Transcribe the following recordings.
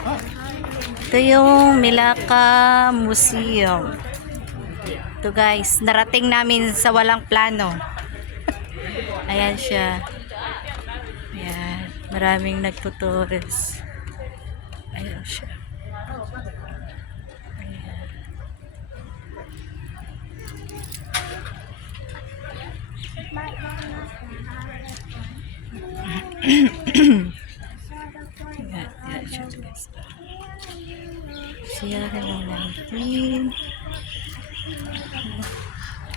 Ito yung Milaka Museum. Ito guys, narating namin sa walang plano. Ayan siya. Ayan, maraming nagtutourist. Ayan siya. Ayan siya guys. Sierra Leone.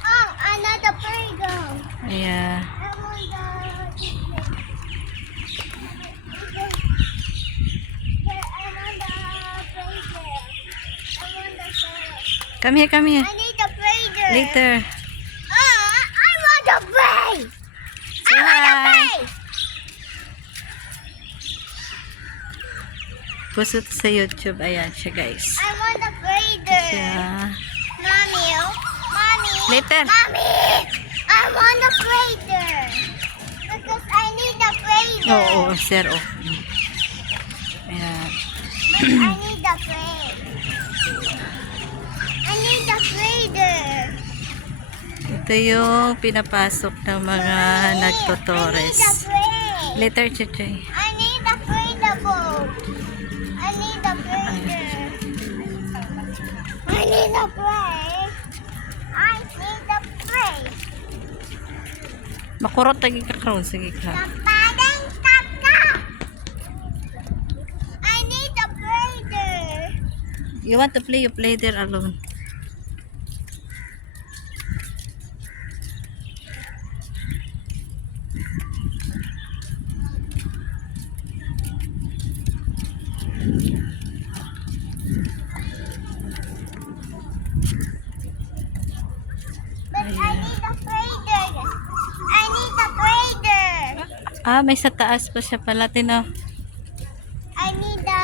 Oh, another playground. Ayan. I want the. I want the playground. I want the slide. Come here, come here. I need the playground. Later. Oh, I want to play. Say I want to hi. play. Puso to sa YouTube. Ayan siya guys. I want the playground. Siya. Mommy, mommy. Later. Mommy, I want the playground. Because I need the playground. Oo, sir. Oh. Ayan. I need the play. I need the playground. Ito yung pinapasok ng mga I need the nagtotourist. play. Later, Chuchoy. I need the playable. I need the playground. I need the play. I need the play. Makurot lagi ka karon. Sige ka. Kapadang kaka. I need the playground. You want to play? You play there alone. But I need the playground. I need the playground. Ah, may sa taas pa siya pala. Tino. I need the